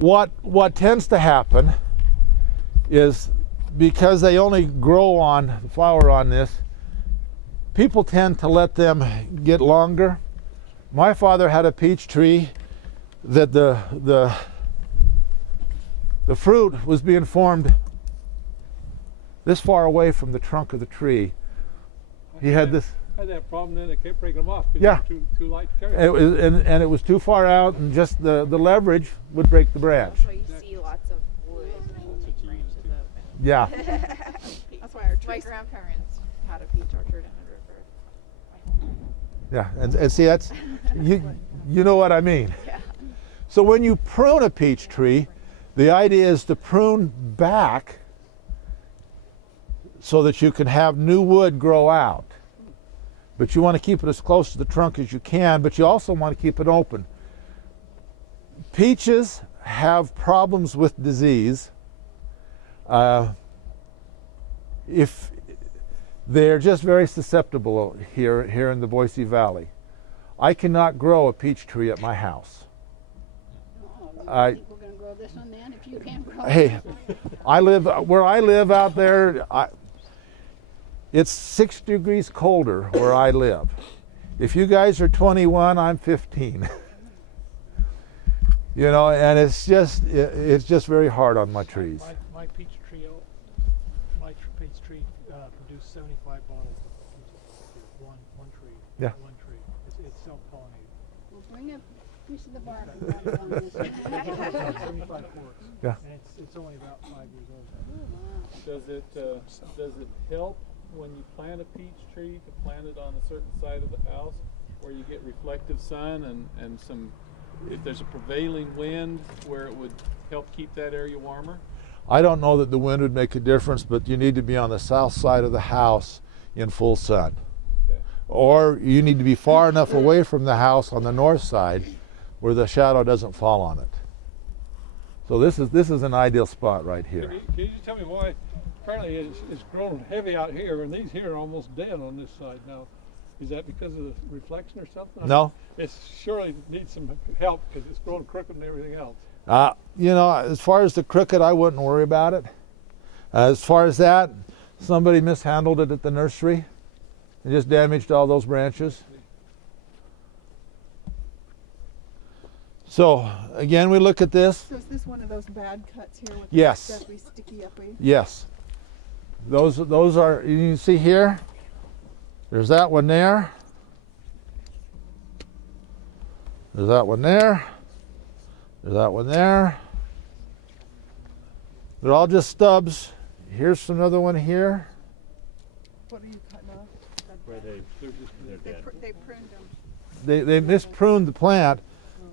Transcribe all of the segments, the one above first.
What tends to happen is, because they only grow on the flower on this, people tend to let them get longer. My father had a peach tree that the fruit was being formed this far away from the trunk of the tree. He had this. I had that problem then. It kept breaking them off. Yeah. Too light to carry. And it was too far out, and just the leverage would break the branch. So you see lots of wood. Yeah. That's why my grandparents had a peach orchard in the river. Yeah, and see, that's you know what I mean. Yeah. So when you prune a peach tree, the idea is to prune back so that you can have new wood grow out. But you want to keep it as close to the trunk as you can, but you also want to keep it open. Peaches have problems with disease. If they're just very susceptible here in the Boise Valley. I cannot grow a peach tree at my house. I think we're going to grow this one then, if you can't grow it. Hey, where I live out there, it's 6 degrees colder where I live. If you guys are 21, I'm 15. You know, and it's just very hard on my trees. My peach tree produced 75 bottles of one tree. Yeah. One tree. It's self-pollinated. We'll bring a piece of the bark on this one. 75 quarts. Yeah. And it's only about 5 years old. Oh, wow. Does it help when you plant a peach tree to plant it on a certain side of the house where you get reflective sun and some, if there's a prevailing wind, where it would help keep that area warmer? I don't know that the wind would make a difference, but you need to be on the south side of the house in full sun. Okay. Or you need to be far enough away from the house on the north side where the shadow doesn't fall on it. So this is an ideal spot right here. Can you just tell me why? Apparently it's grown heavy out here, and these here are almost dead on this side now. Is that because of the reflection or something? No. It surely needs some help because it's grown crooked and everything else. You know, as far as the crooked, I wouldn't worry about it. As far as that, somebody mishandled it at the nursery and just damaged all those branches. So again, we look at this. So is this one of those bad cuts here with Yes. the stuffy, sticky uppy? Yes. Those are, you can see here, there's that one there. There's that one there. There's that one there. They're all just stubs. Here's another one here. What are you cutting off? Where they're dead. They pruned them. They mispruned the plant.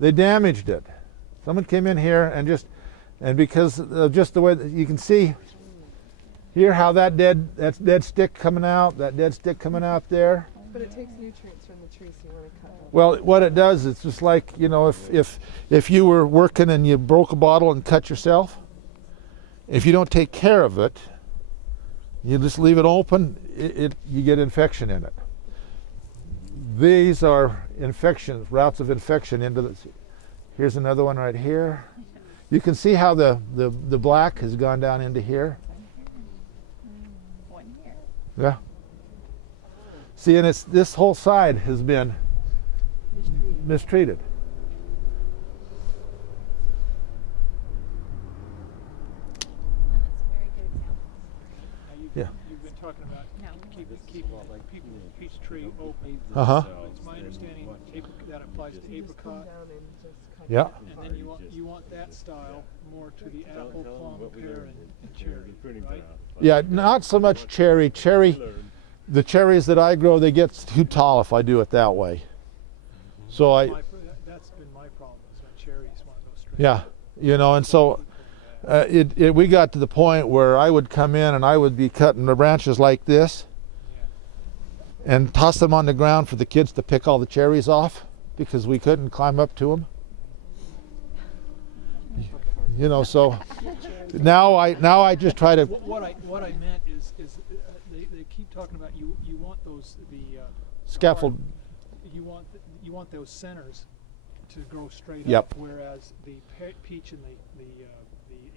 They damaged it. Someone came in here and because of just the way that you can see here how that's dead stick coming out, that dead stick coming out there. But it takes nutrients from the tree, so you want to cut them. Well, what it does, it's just like, you know, if you were working and you broke a bottle and cut yourself, if you don't take care of it, you just leave it open, you get infection in it. These are routes of infection into the. Here's another one right here. You can see how the black has gone down into here. One here. Yeah. See, and this whole side has been mistreated. And that's a very good example. Yeah. You've been talking about No. keep peach tree open. Uh-huh. It's my understanding that applies to apricot, Down and just cut Yeah. it and then you want that style more to the apple, plum, pear, and cherry, right? Yeah, not so much cherry. The cherries that I grow, they get too tall if I do it that way. So That's been my problem, is when cherries want to go straight. yeah, you know, and so we got to the point where I would come in and I would be cutting the branches like this and toss them on the ground for the kids to pick all the cherries off because we couldn't climb up to them. You know, so now I just try to. What I meant is they keep talking about you want those Scaffold. You want those centers to grow straight Yep. up, whereas the peach and the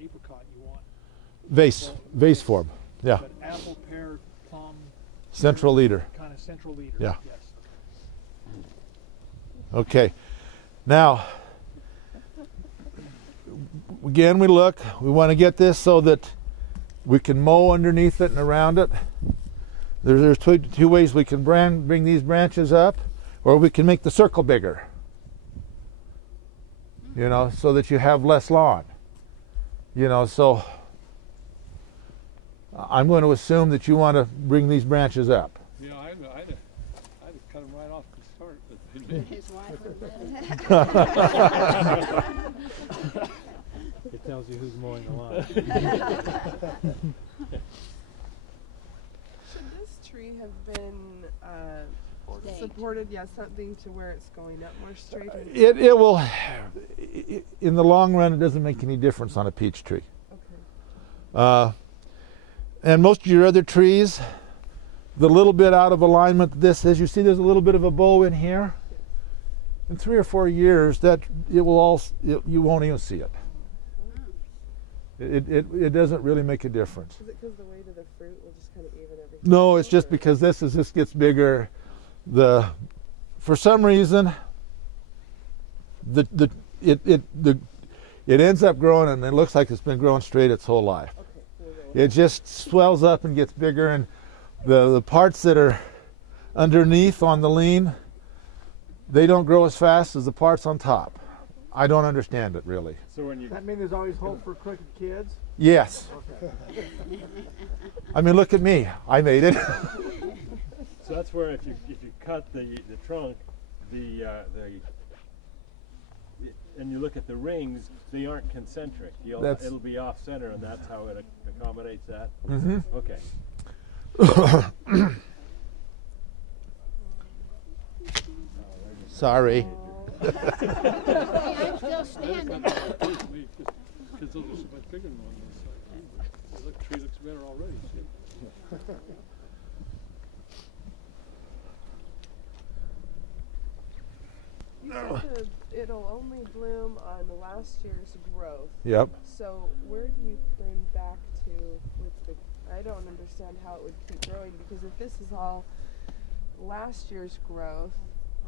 apricot you want. Vase form. Yeah. But apple, pear, plum. Central leader. Kind of central leader. Yeah. Yes. Okay. Now, again, we want to get this so that we can mow underneath it and around it. There's two ways we can bring these branches up, or we can make the circle bigger, you know, so that you have less lawn. You know, so I'm going to assume that you want to bring these branches up. Yeah, I'd cut them right off the start. But His wife would It tells you who's mowing the lawn. Should this tree have been Staked. supported? Yeah, something to where it's going up more straight. It will, in the long run, it doesn't make any difference on a peach tree. Okay. And most of your other trees, the little bit out of alignment this is, you see there's a little bit of a bow in here. In 3 or 4 years, you won't even see it. It doesn't really make a difference. Is it because the weight of the fruit will just kind of even everything? No, it's out, just or- because this gets bigger. For some reason, it ends up growing and it looks like it's been growing straight its whole life. Okay. We'll go. It just swells up and gets bigger, and the parts that are underneath on the lean, they don't grow as fast as the parts on top. I don't understand it really. So when you Does that mean there's always hope for crooked kids? Yes. Okay. I mean, look at me. I made it. So that's where if you cut the trunk, and you look at the rings, they aren't concentric. It'll be off center, and that's how it accommodates that. Mm-hmm. Okay. Sorry. Hey, I'm still standing. because those are so much bigger than on this side. The tree looks better already. See? You said it'll only bloom on last year's growth. Yep. So where do you prune back to with the? I don't understand how it would keep growing, because if this is all last year's growth,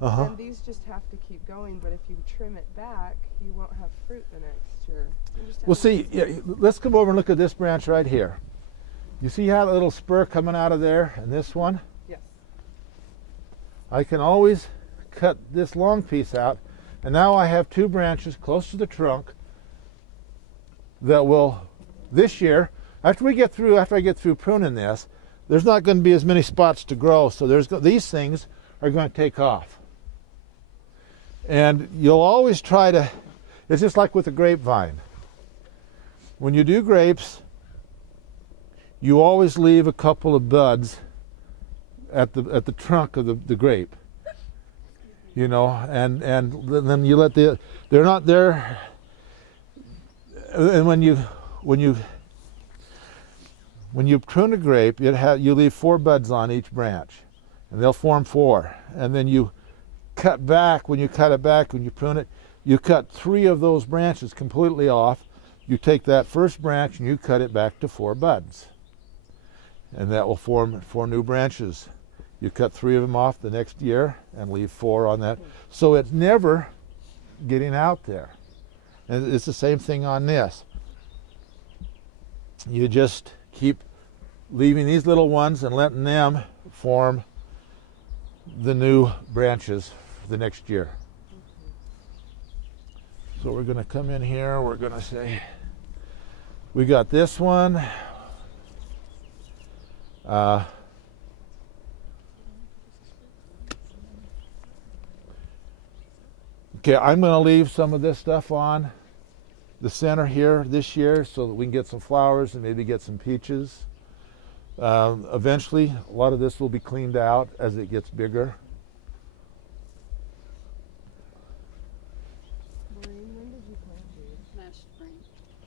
Uh-huh. then these just have to keep going. But if you trim it back, you won't have fruit the next year. Do you understand Well, what see, I'm saying? yeah, let's come over and look at this branch right here. You see how that little spur coming out of there and this one? Yes. I can always cut this long piece out, and now I have 2 branches close to the trunk that will, this year, after I get through pruning this, there's not going to be as many spots to grow, so these things are going to take off. And you'll always try to, it's just like with a grapevine. When you do grapes, you always leave a couple of buds at the trunk of the grape. You know, and then you let they're not there. And when you prune a grape, you leave 4 buds on each branch, and they'll form 4. And then you cut back, when you prune it, you cut 3 of those branches completely off. You take that first branch and you cut it back to 4 buds. And that will form 4 new branches. You cut 3 of them off the next year and leave 4 on that. So it's never getting out there. And it's the same thing on this. You just keep leaving these little ones and letting them form the new branches for the next year. So we're going to come in here, we're going to say, we got this one. Okay, I'm going to leave some of this stuff on the center here this year so that we can get some flowers and maybe get some peaches. Eventually, a lot of this will be cleaned out as it gets bigger. Maureen, when did you plant these? Last spring.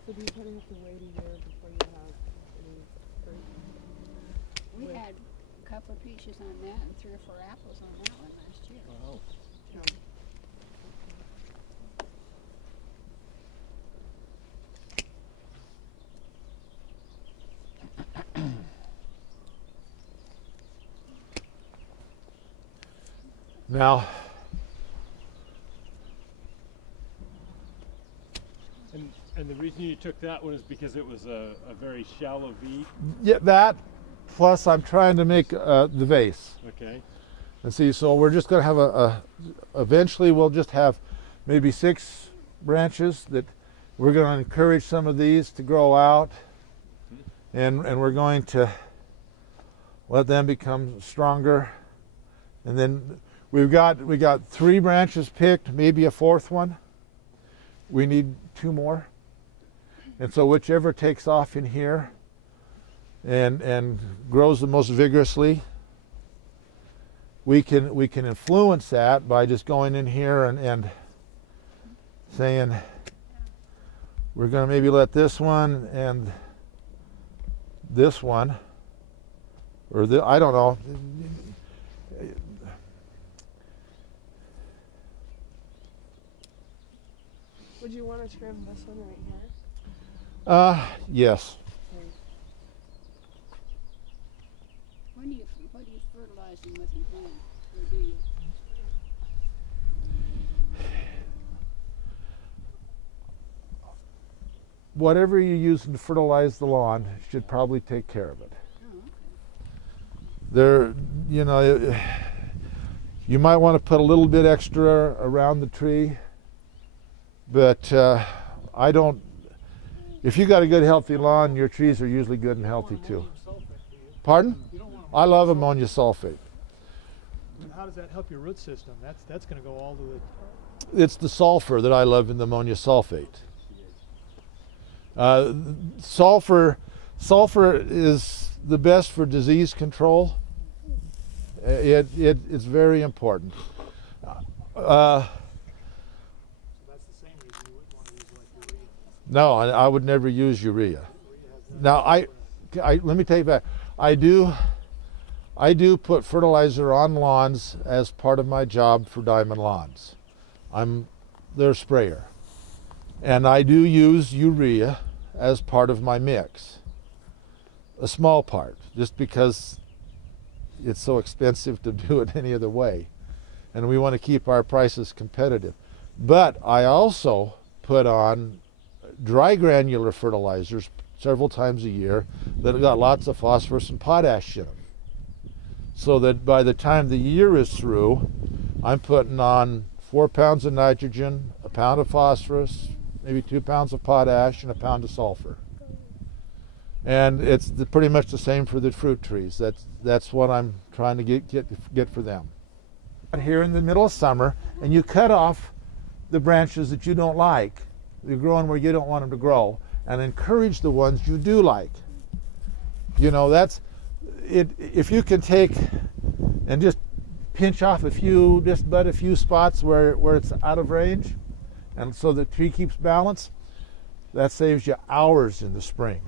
So do you kind of have to wait a year before you have any fruit? We had a couple of peaches on that and 3 or 4 apples on that one last year. Wow. Now, and the reason you took that one is because it was a very shallow V? yeah, that, plus I'm trying to make the vase. Okay. And see, so we're just going to have eventually we'll just have maybe 6 branches that we're going to encourage some of these to grow out, and we're going to let them become stronger. And then we got 3 branches picked, maybe a 4th one. We need 2 more. And so whichever takes off in here and grows the most vigorously, we can influence that by just going in here and saying we're going to maybe let this one and this one, or I don't know. Would you want to trim this one right here? Yes. Okay. What are you fertilizing with your hand? Or do you? Whatever you're using to fertilize the lawn should probably take care of it. Oh, okay. There, you know, you might want to put a little bit extra around the tree, but I don't. If you got a good healthy lawn, your trees are usually good and healthy too. Pardon? I love ammonia sulfate. And how does that help your root system? That's going to go all to the. It's the sulfur that I love in the ammonia sulfate. Sulfur is the best for disease control. It's very important. No, I would never use urea. Now, let me take back. I do put fertilizer on lawns as part of my job for Diamond Lawns. I'm their sprayer. And I do use urea as part of my mix. A small part, just because it's so expensive to do it any other way. And we want to keep our prices competitive. But I also put on dry granular fertilizers several times a year that have got lots of phosphorus and potash in them, so that by the time the year is through, I'm putting on 4 pounds of nitrogen, a pound of phosphorus, maybe 2 pounds of potash, and a pound of sulfur. And it's pretty much the same for the fruit trees. That's what I'm trying to get for them. Here in the middle of summer, and you cut off the branches that you don't like. They're growing where you don't want them to grow, and encourage the ones you do like. You know, that's it. If you can take and just pinch off a few spots where it's out of range, and so the tree keeps balance, that saves you hours in the spring.